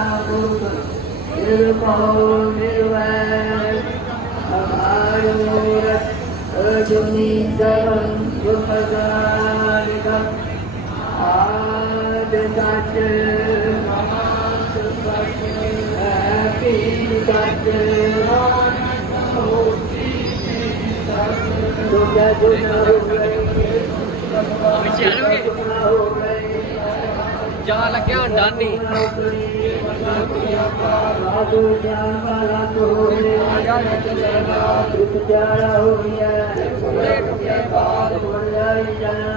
Oh, yeah, okay. ਜਾ ਲੱਗਿਆ ਡਾਨੀ ਸਾਧੂ ਗਿਆਨ ਵਾਲਾ ਕੋਲੇ ਆਇਆ ਚੱਲਣਾ ਤ੍ਰਿਤ ਪਿਆਰਾ ਹੋ। ਗਿਆ ਕੋਲੇ ਟੁਕੇ ਪਾਲ ਮੁੜ ਜਾਈ ਜਾਣਾ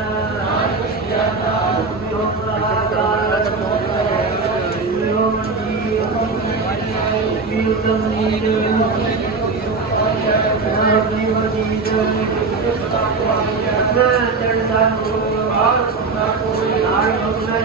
ਨਾ ਚੜਦਾ ਨੂੰ ਆਸ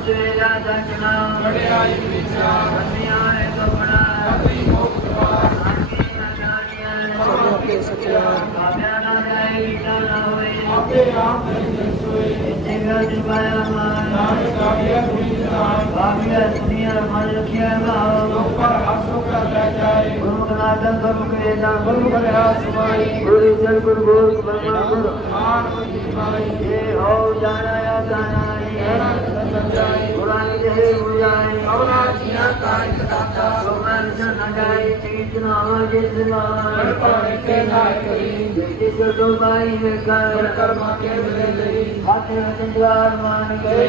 ਸੁਜੇਗਾ ਦਰਸ਼ਨਾ ਵਡਿਆਈ ਵਿਚਾਰ ਅਨਿਆਏ ਕਪੜਾ ਕਪੀ ਮੁਕਤ ਪਾਰ ਆਨੀ ਅਨਾਨੀਆਂ ਆਪੇ ਸਚਿਆ ਕਾਮਿਆ ਨਾ ਜਾਏ ਰੀਤਾ ਨਾ ਹੋਏ ਆਪੇ ਆਪ ਨਹੀਂ ਸੋਏ ਜਿਗਾ ਜਿਵਾਇਆ ਮਾਨ ਨਾਨਕ ਕਾਮਿਆ ਸੁਣੀ ਨਾਮ ਕਾਮਿਆ ਸੁਣੀ ਮਨ ਰੱਖਿਆ ਵਾ दत्तम क्रेता गुरु कलहा सुमाई गुरु जल गुरु गोर ब्रह्मा गुरु आन ये हो। जाना या जाना नहीं है पुरानी जहे बुझाए अवनाथ या काई कदाता दर्शन न जाए चेतना आवाजे तो भाई में कर कर्मा के बदले हाथे हथियार मान के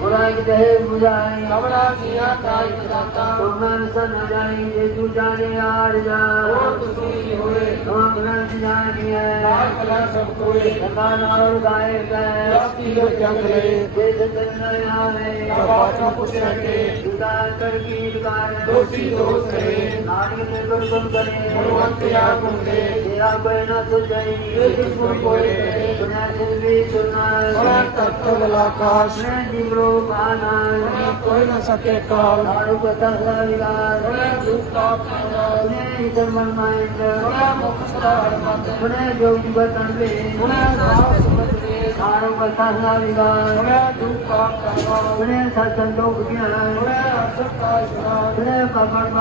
बुराई दहे बुझाए कबड़ा किया काय बताता तो मन सन जाए जे तू जाने आर जा और तुसी होए तो ग्रंथ जानी है लाल कला सब कोई भगवान और गाए गाए रास्ती के जंग ले देश तन आए बातों कुछ रखे जुदा कर की दुकान दोषी दोष करे नानी में दुर्गुण करे भगवंतया कुंडे तेरा कोई न सुझाई ये दुश्मन कोई करे सुना दिल भी सुना तत्व बलाकाश ने जिम्रो काना कोई न सके काल आरु कथा विलास दुख का தர்மன்னாயன்ற புனயோகிப தன்பே ஆரம்ப சாசாரிகா புனே சத்தந்தோக் ज्ञान புனே பகவான்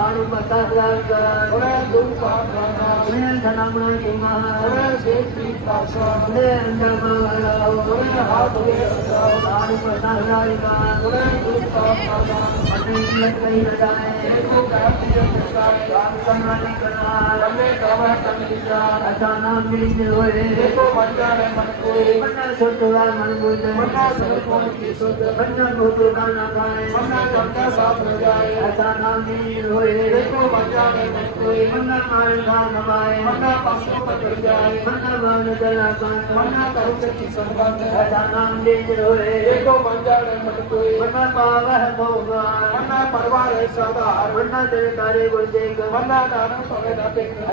ஆரம்ப சாசாரிகா புனே தனமுன சிம்மா புனே அந்தமாவலா ஆரம்ப சாசாரிகா புனே கை நடாய Thank you. तव कमलिकार अदाना मिलिन होए देखो बंदर मन कोई मन्ना सोतोरा मन बुझ मन्ना सरकोन की सोत मन्ना मोतुर गाना गाए मन्ना जमका साथ रह जाए अदाना मिलिन होए देखो बंदर मन कोई मन्ना मार गा गवाए मन्ना पासों पर चढ़ जाए मन्ना मान जला गाए मन्ना कहत की संबंध अदाना मिलिन होए देखो बंदर मन कोई मन्ना पावह मोगा मन्ना परवार सदा मन्ना तेरे तारे गुरजे मन्ना नानक पवे ना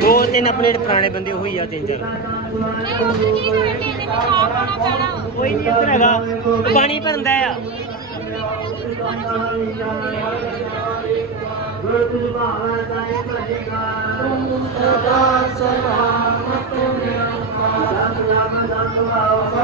ਦੋ ਤਿੰਨ ਪਲੇਟ ਜਿਹੜੇ ਪੁਰਾਣੇ ਬੰਦੇ ਉਹੀ ਆ, ਤਿੰਨ ਚਾਰ। ਕੋਈ ਨਹੀਂ ਇੱਧਰ ਹੈਗਾ। ਪਾਣੀ ਭਰਦਾ ਆ। ਗੁਰੂ ਤੁਮਾਰਾ ਦਾਇ ਭਜੇਗਾ। ਸਰਦਾਰ ਸਰਦਾਰ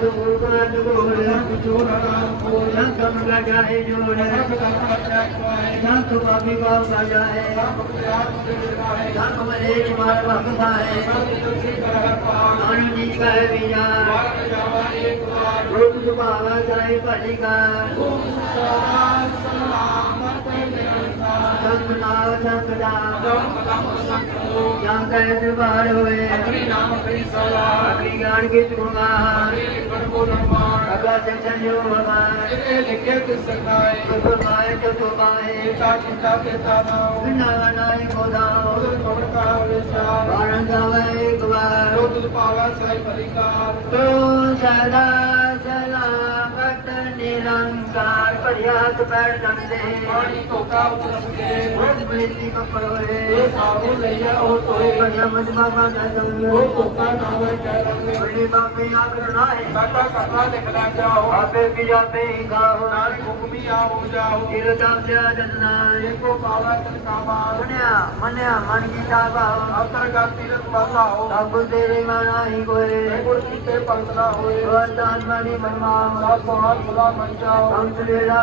ਤੋੜਾ ਤੋੜ ਤੋੜਾ ਕੋ ਲੰਕ ਲਗਾਏ ਜੋੜ ਸੰਤ ਬਾਬੀ ਬਾਬਾ ਜਾਏ ਸੰਤ ਮਰੇ ਜਮਾਰ ਬਖਦਾ ਹੈ ਨਾਨਕ ਜੀ ਕਹੇ ਵਿਚਾਰ ਰੂਪ ਸੁਭਾਵਾ ਜਾਏ ਭਾਜੀ ਕਾ ਸਲਾਮ ਸੰਤਾਲ ਸੰਪਦਾ ਦਮ ਪਦਮ ਸੰਤੋ ਜਾਂ ਕੈ ਦਰਬਾਰ ਹੋਏ ਅਗਰੀ ਨਾਮ ਕਰੀ ਸਲਾ ਅਗਰੀ ਗਿਆਨ ਕੀ ਗੁਣਾ ਹਰੀ ਪ੍ਰਭੂ ਰਮਾਨ ਅਗਾ ਜਨ ਜੋ ਹਮਾਰ ਇਹ ਲਿਖੇ ਤਿਸ ਸਦਾਏ ਪ੍ਰਭ ਮਾਏ ਤੋ ਤੋ ਮਾਏ ਸਾ ਚਿੰਤਾ ਕੇ ਤਾਨਾਉ ਬਿਨਾ ਨਾਏ ਕੋਦਾਉ ਤੋੜ ਕਾ ਹੋਵੇ ਸਾ ਬਾਣ ਜਾਵੇ ਇੱਕ ਵਾਰ ਤੋ ਤੁਧ ਪਾਵਾ ਸਾਈ ਪਰਿਕਾਰ ਤੋ ਸਦਾ हाथ पैर नम दे पानी तो का उतरस दे बेटी कपड़ होए ए साबु लैया ओ तोए बन्ना मज बाबा दा दम तो का नावे कर बड़ी बाबे आग रणाए काका काका निकला जाओ आपे भी जाते ही गाओ। नाल हुक्मी आओ जाओ। गिर जाते जन्ना। एको पावा कर कामा मन्या मन की ताबा अतर का तीरथ पाला हो। सब तेरे माना ही कोए गुर की पंतना होए वरदान मनी मनवा सब सोना खुला मन जाओ। हम तेरा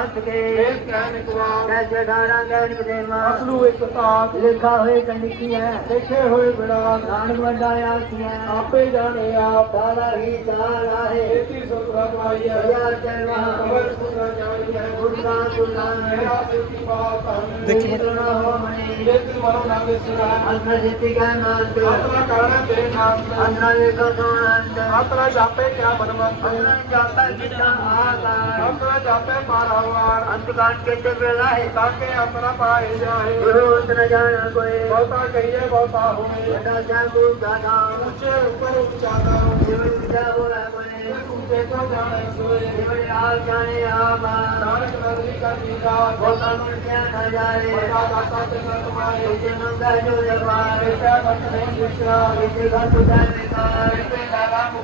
ਪੰਥ ਕੇ ਇਹ ਕਹਿਣ ਇਕਵਾਰ ਜੈ ਜਗਾਣਾ ਗੈਣ ਬਦੇਵਾ ਅਸਲੂ ਇੱਕ ਤਾਕ ਲਿਖਾ ਹੋਏ ਕੰਡਿਕੀ ਹੈ। ਲਿਖੇ ਹੋਏ ਬਿੜਾ ਨਾਨਕ ਵੱਡਾ ਆਸੀ ਹੈ ਆਪੇ ਜਾਣੇ ਆਪ। ਸਾਰਾ ਹੀ ਚਾਲ ਆਹੇ ਇਤੀ ਸੁਖਾ ਕਮਾਈ ਹੈ। ਯਾਰ ਜਨਵਾ ਕਮਰ ਸੁਖਾ ਜਾਣੀ ਹੈ। ਗੁਰਦਾ ਗੁਰਦਾ ਮੇਰਾ ਸਿਰ ਕੀ ਬਾਤ ਹੈ। ਦੇਖੀ। ਨਾ ਹੋ ਮਣੀ ਜਿਤ ਮਰੋ ਨਾ ਵਿਸਰਾ ਅੰਦਰ ਜਿਤੀ ਗਾ ਨਾਮ ਤੇ ਆਤਮਾ ਕਾਰਨ ਤੇ ਨਾਮ ਤੇ। ਅੰਦਰ ਏਕ ਸੋਣਾ ਅੰਦਰ ਆਤਮਾ ਜਾਪੇ ਕਿਆ ਬਨਵੰਤ ਅੰਦਰ ਜਾਪੇ ਜਿਤਾ ਆਸਾ ਆਤਮਾ ਜਾਪੇ ਮਾਰਾ भगवान अंत काल कहते वेला है ताके अपना पाए जाए। विरोध न जाना कोई। बहुता कहिए बहुता हो बड़ा जा को दादा ऊँचे ऊपर ऊंचाता। हूँ जीवन विद्या बोला कोई। ऊँचे को जाने कोई जीवन लाल जाने आवा नारक नगरी का नीरा बहुता मुर्तियाँ न जाए बड़ा दाता के घर तुम्हारे। विजय मंगा जो जवान। विद्या बंद नहीं दूसरा विजय घर तो जाने का।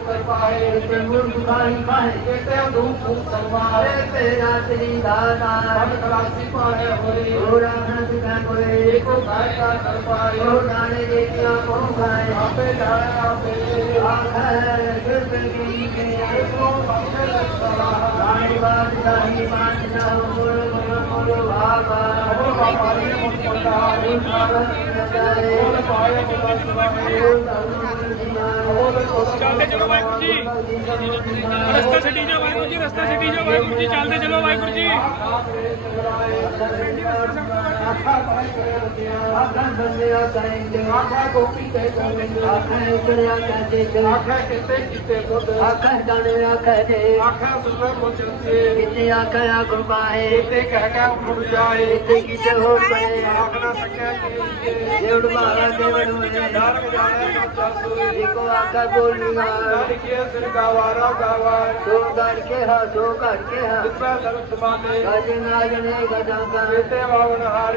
कर पाए ते मुर्मुराई माहे ते दुख संवारे ते रात्रि दादा हम करासी पाए होरे ओ रावण सिखा कोरे एको काय का कर पाए ओ डाले जे क्या को खाए आपे डाले आपे आखर गुरु की के एको पंख सलाह रानी बात रानी बात जाओ ਚੱਲਦੇ ਚਲੋ ਵਾਹਿਗੁਰੂ ਜੀ। ਰਸਤਾ ਛੱਡੀ ਜਾ ਵਾਹਿਗੁਰੂ ਜੀ, ਰਸਤਾ ਛੱਡੀ ਜਾ ਵਾਹਿਗੁਰੂ ਜੀ, ਚੱਲਦੇ ਚਲੋ ਵਾਹਿਗੁਰੂ ਜੀ। आखा गोपी आखा किते किते बुध आखा जाने आखा जे आखा सुन मुझसे किते आखा आ गुरबाए किते कह कह उड़ जाए। किते किते तो हो पड़े आखना सके देवड़ मारा देवड़ होने डार जाने सो देखो आखा बोलना डाल के सिर गावारा गावार। तो गाड़ के हा तो गाड़ के हा जितना सब समाने गजन आजने गजांगा किते वावन हारे